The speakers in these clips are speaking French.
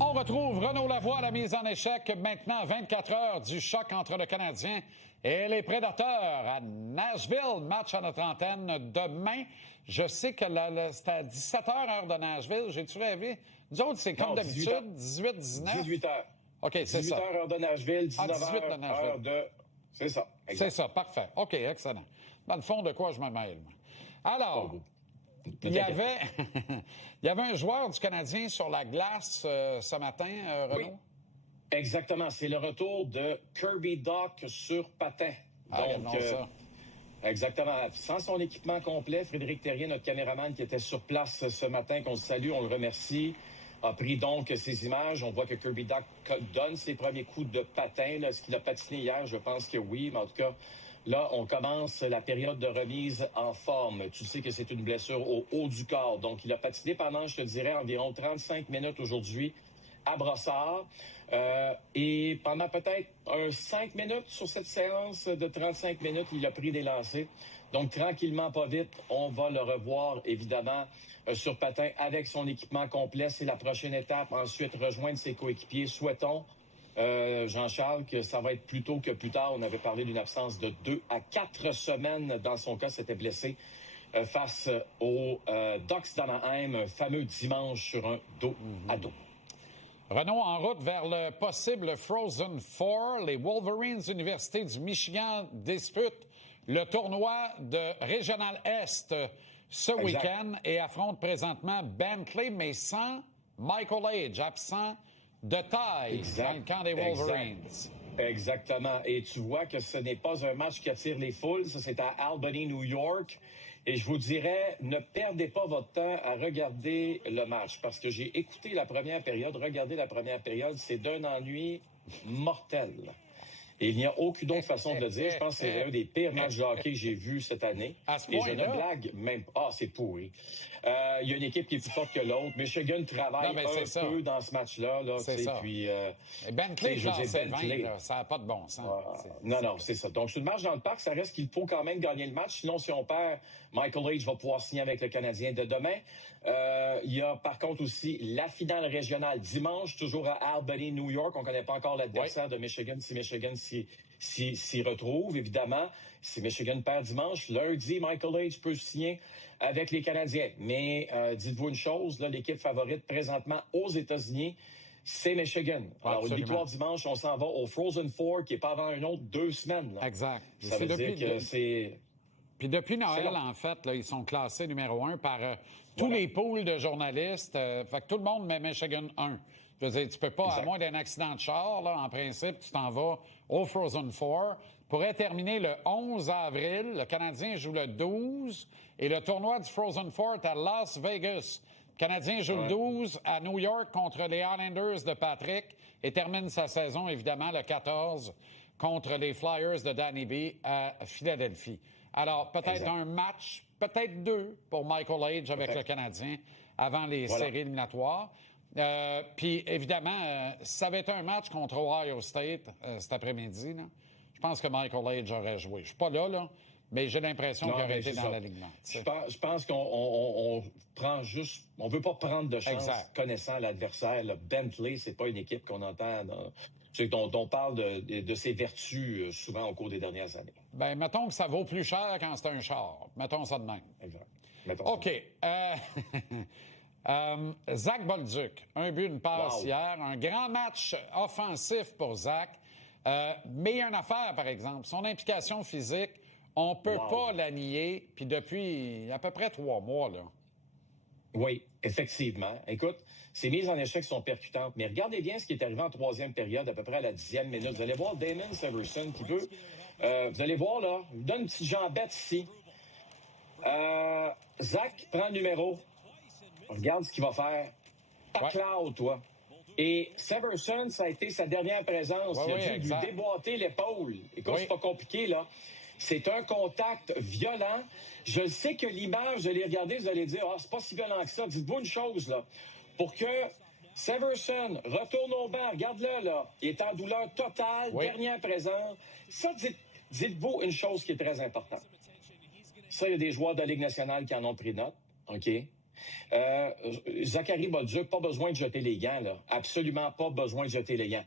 On retrouve Renaud Lavoie à la mise en échec maintenant 24 heures du choc entre le Canadien et les Prédateurs à Nashville. Match à notre antenne demain. Je sais que c'est à 17 heures, heure de Nashville. J'ai-tu rêvé? Nous autres, c'est comme d'habitude, 18, 19? 18 heures. OK, c'est 18 ça. 18 heures, heure de Nashville, 19 18 de heures, Nashville. heure de... C'est ça. Exact. C'est ça, parfait. OK, excellent. Dans le fond, de quoi je me mêle, moi? Alors... Il y avait un joueur du Canadien sur la glace ce matin, Renaud? Oui, exactement. C'est le retour de Kirby Dach sur patin. Donc, ça. Exactement. Sans son équipement complet, Frédéric Terrien, notre caméraman qui était sur place ce matin, qu'on le salue, on le remercie, a pris donc ces images. On voit que Kirby Dach donne ses premiers coups de patin. Est-ce qu'il a patiné hier? Je pense que oui, mais en tout cas... Là, on commence la période de remise en forme. Tu sais que c'est une blessure au haut du corps. Donc, il a patiné pendant, je te dirais, environ 35 minutes aujourd'hui à Brossard. Et pendant peut-être 5 minutes sur cette séance de 35 minutes, il a pris des lancers. Donc, tranquillement, pas vite, on va le revoir, évidemment, sur patin avec son équipement complet. C'est la prochaine étape. Ensuite, rejoindre ses coéquipiers. Souhaitons Jean-Charles, que ça va être plus tôt que plus tard. On avait parlé d'une absence de 2 à 4 semaines. Dans son cas, c'était blessé face aux Ducks d'Anaheim, un fameux dimanche sur un dos à dos. Renaud, en route vers le possible Frozen Four, les Wolverines Université du Michigan disputent le tournoi de Régional Est ce week-end et affrontent présentement Bentley, mais sans Michael Age, absent de taille dans le camp des Wolverines. Exactement. Et tu vois que ce n'est pas un match qui attire les foules. Ça, c'est à Albany, New York. Et je vous dirais, ne perdez pas votre temps à regarder le match. Parce que j'ai écouté la première période. Regardez la première période. C'est d'un ennui mortel. Et il n'y a aucune autre façon de le dire. Je pense que c'est un des pires matchs de hockey que j'ai vu cette année. Et je ne blague même pas. Ah, c'est pourri. Il y a une équipe qui est plus forte que l'autre. Michigan travaille peu dans ce match-là. Là, c'est ça. Puis, Bentley, c'est 20, là, ça n'a pas de bon sens. Non, c'est ça. Donc, c'est une marche dans le parc. Ça reste qu'il faut quand même gagner le match. Sinon, si on perd, Michael Age va pouvoir signer avec le Canadien de demain. Il y a par contre aussi la finale régionale dimanche, toujours à Albany, New York. On ne connaît pas encore l'adversaire de Michigan. Si Michigan s'y retrouve, évidemment. Si Michigan perd dimanche, lundi, Michael Age peut signer avec les Canadiens. Mais dites-vous une chose, là, l'équipe favorite présentement aux États-Unis, c'est Michigan. Alors, une victoire dimanche, on s'en va au Frozen Four, qui est pas avant une autre 2 semaines. Là. Exact. Ça veut dire que c'est... Puis depuis Noël, en fait, là, ils sont classés numéro 1 par tous les pools de journalistes. Fait que tout le monde met Michigan 1. Je veux dire, tu peux pas, à moins d'un accident de char, là, en principe, tu t'en vas au Frozen Four. Pourrait terminer le 11 avril. Le Canadien joue le 12. Et le tournoi du Frozen Four est à Las Vegas. Le Canadien joue le 12 à New York contre les Islanders de Patrick et termine sa saison, évidemment, le 14 contre les Flyers de Danny B à Philadelphie. Alors, peut-être un match, peut-être 2 pour Michael Age avec le Canadien avant les séries éliminatoires. Puis, évidemment, ça avait été un match contre Ohio State cet après-midi. Là. Je pense que Michael Age aurait joué. Je suis pas là, mais j'ai l'impression qu'il aurait été dans l'alignement. Je pense qu'on prend juste... On veut pas prendre de chance connaissant l'adversaire. Le Bentley, c'est pas une équipe qu'on entend... dont on parle de ses vertus souvent au cours des dernières années. Bien, mettons que ça vaut plus cher quand c'est un char. Mettons ça de même. Exact. OK. Zach Bolduc, un but, une passe hier. Un grand match offensif pour Zach. Mais il y a une affaire, par exemple. Son implication physique, on peut pas la nier. Puis depuis à peu près 3 mois, là. Oui, effectivement. Écoute, ces mises en échec sont percutantes, mais regardez bien ce qui est arrivé en 3e période, à peu près à la 10e minute. Vous allez voir Damon Severson qui veut... vous allez voir, là, il donne une petite jambette ici. Zach prend le numéro. Regarde ce qu'il va faire. Pas Cloud, toi. Et Severson, ça a été sa dernière présence. Il a dû lui déboîter l'épaule. Écoute, c'est pas compliqué, là. C'est un contact violent. Je sais que l'image, vous allez regarder, vous allez dire, c'est pas si violent que ça. Dites-vous une chose, là. Pour que Severson retourne au banc, regarde-le, là. Il est en douleur totale, dernière présence. Ça, dites-vous une chose qui est très importante. Ça, il y a des joueurs de la Ligue nationale qui en ont pris note, OK? Zachary Bolduc, pas besoin de jeter les gants, là. Absolument pas besoin de jeter les gants.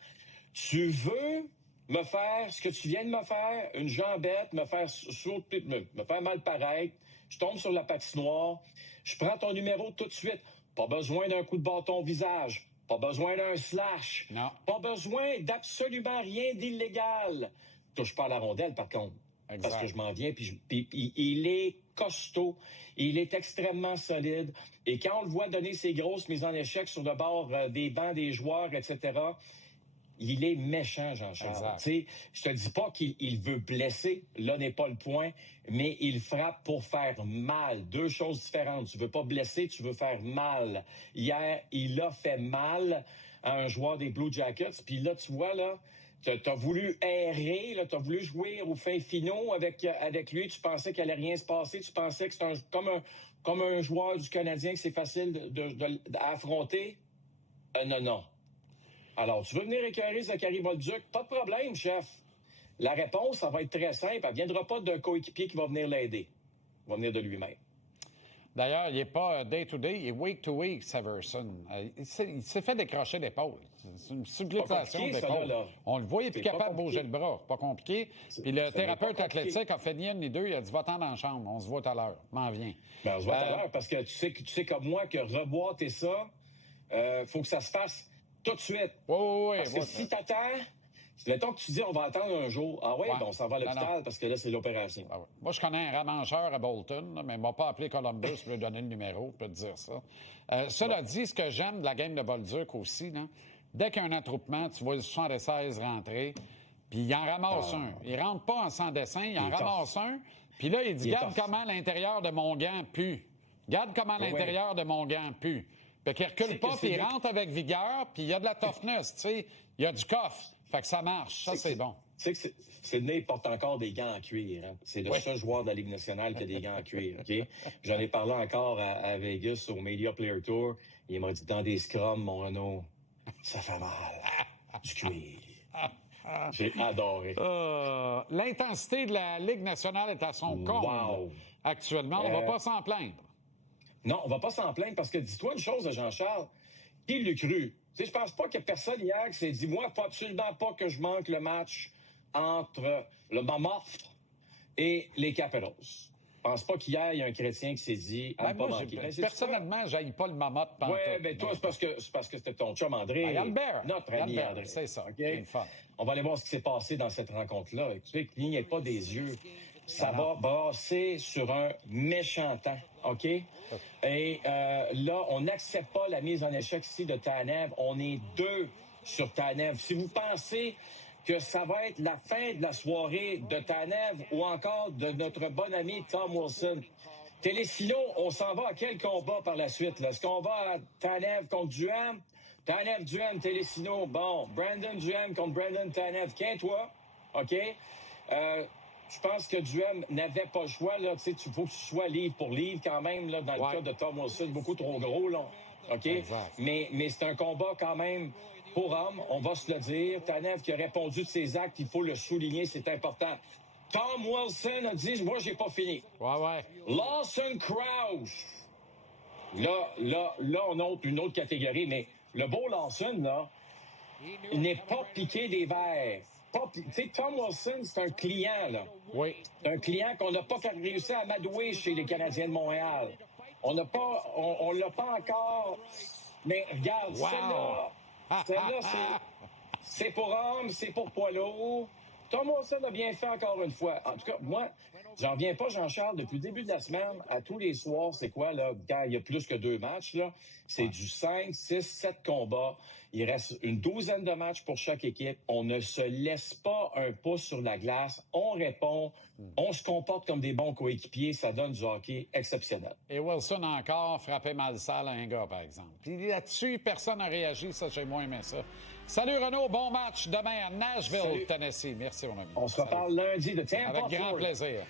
Tu veux me faire ce que tu viens de me faire, une jambette, me faire sauter, me faire mal pareil. Je tombe sur la patinoire. Je prends ton numéro tout de suite. Pas besoin d'un coup de bâton au visage. Pas besoin d'un slash. Non. Pas besoin d'absolument rien d'illégal. Touche pas à la rondelle, par contre. Exact. Parce que je m'en viens, puis il est costaud. Il est extrêmement solide. Et quand on le voit donner ses grosses mises en échec sur le bord des bancs des joueurs, etc., il est méchant, Jean-Charles. Je te dis pas qu'il veut blesser. Là n'est pas le point. Mais il frappe pour faire mal. Deux choses différentes. Tu veux pas blesser, tu veux faire mal. Hier, il a fait mal à un joueur des Blue Jackets. Puis là, tu vois, là, t'as voulu errer, là, t'as voulu jouer au fin finaux avec lui. Tu pensais qu'il allait rien se passer. Tu pensais que c'était comme un joueur du Canadien que c'est facile d'affronter. Non. Alors, tu veux venir éclairer Zachary Bolduc? Pas de problème, chef. La réponse, ça va être très simple. Elle ne viendra pas d'un coéquipier qui va venir l'aider. Il va venir de lui-même. D'ailleurs, il n'est pas day-to-day, il est week-to-week, Severson. Il s'est fait décrocher l'épaule. C'est une subluxation d'épaule. On le voit, il n'est plus capable de bouger le bras. Pas compliqué. Puis le thérapeute athlétique a fait nier les deux. Il a dit, va-t'en dans la chambre. On se voit tout à l'heure. M'en viens. Ben, on se voit tout à l'heure parce que tu sais comme moi que reboîter ça, faut que ça se fasse tout de suite. Oui. Parce que si t'attends, mettons que tu dis on va attendre un jour. Ah oui, ben on s'en va à l'hôpital parce que là, c'est l'opération. Ah ouais. Moi, je connais un ramancheur à Bolton, là, mais il ne m'a pas appelé Columbus pour lui donner le numéro, je peux te dire ça. Cela dit, ce que j'aime de la game de Bolduc aussi, là, dès qu'il y a un attroupement, tu vois le 76 rentrer, puis il en ramasse un. Il ne rentre pas en sans dessin, il en ramasse un. Puis là, il dit, regarde comment l'intérieur de mon gant pue. Regarde comment l'intérieur de mon gant pue. Fait qu'il recule pas, puis il rentre avec vigueur, puis il y a de la toughness, tu sais. Il y a du coffre. Fait que ça marche. Ça, c'est bon. Tu sais que Sidney porte encore des gants en cuir. Hein? C'est le seul joueur de la Ligue nationale qui a des gants en cuir. OK? J'en ai parlé encore à Vegas au Media Player Tour. Il m'a dit, dans des scrums, mon Renaud, ça fait mal. Du cuir. J'ai adoré. L'intensité de la Ligue nationale est à son comble actuellement. On va pas s'en plaindre. Non, on va pas s'en plaindre parce que dis-toi une chose, Jean-Charles, qui l'a cru? Tu sais, je pense pas qu'il y a personne hier qui s'est dit, moi, il faut absolument pas que je manque le match entre le Mammoth et les Capitals. Je pense pas qu'hier, il y a un chrétien qui s'est dit, moi, personnellement, j'haïs pas le Mammoth. Oui, mais toi, c'est parce que c'était ton chum André. Albert. Notre ami André. C'est ça. Okay? On va aller voir ce qui s'est passé dans cette rencontre-là. Tu sais, clignez pas des yeux. Ça va brasser sur un méchant temps, OK? Et là, on n'accepte pas la mise en échec ici de Tanev. On est 2 sur Tanev. Si vous pensez que ça va être la fin de la soirée de Tanev ou encore de notre bon ami Tom Wilson, Télécino, on s'en va à quel combat par la suite? Là? Est-ce qu'on va à Tanev contre Duham? Tanev, Duham, Télécino. Bon, Brandon Duham contre Brandon Tanev. Qu'un-toi, OK? Je pense que Duham n'avait pas le choix. Là, il faut que tu sois livre pour livre quand même. Là, dans le cas de Tom Wilson, beaucoup trop gros. Là, OK? Mais c'est un combat quand même pour homme. On va se le dire. Tanev qui a répondu de ses actes, il faut le souligner, c'est important. Tom Wilson a dit, moi, j'ai pas fini. Lawson Crouch. Là, on a une autre catégorie. Mais le beau Lawson, là, il n'est pas piqué des verres. Tu sais, Tom Wilson, c'est un client, là. Oui. C'est un client qu'on n'a pas réussi à amadouer chez les Canadiens de Montréal. On l'a pas encore. Mais regarde, celle-là, c'est pour hommes, c'est pour poids lourds. Tom Wilson a bien fait encore une fois. En tout cas, moi, j'en reviens pas, Jean-Charles, depuis le début de la semaine, à tous les soirs, c'est quoi, là, quand il y a plus que 2 matchs, là? C'est du 5, 6, 7 combats. Il reste une 12aine de matchs pour chaque équipe. On ne se laisse pas un pouce sur la glace. On répond. On se comporte comme des bons coéquipiers. Ça donne du hockey exceptionnel. Et Wilson a encore frappé mal sale à un gars, par exemple. Puis là-dessus, personne n'a réagi. Ça, j'ai moins aimé ça. Salut Renaud, bon match demain à Nashville, Tennessee. Merci, mon ami. On se reparle lundi de Tampa. Avec grand plaisir.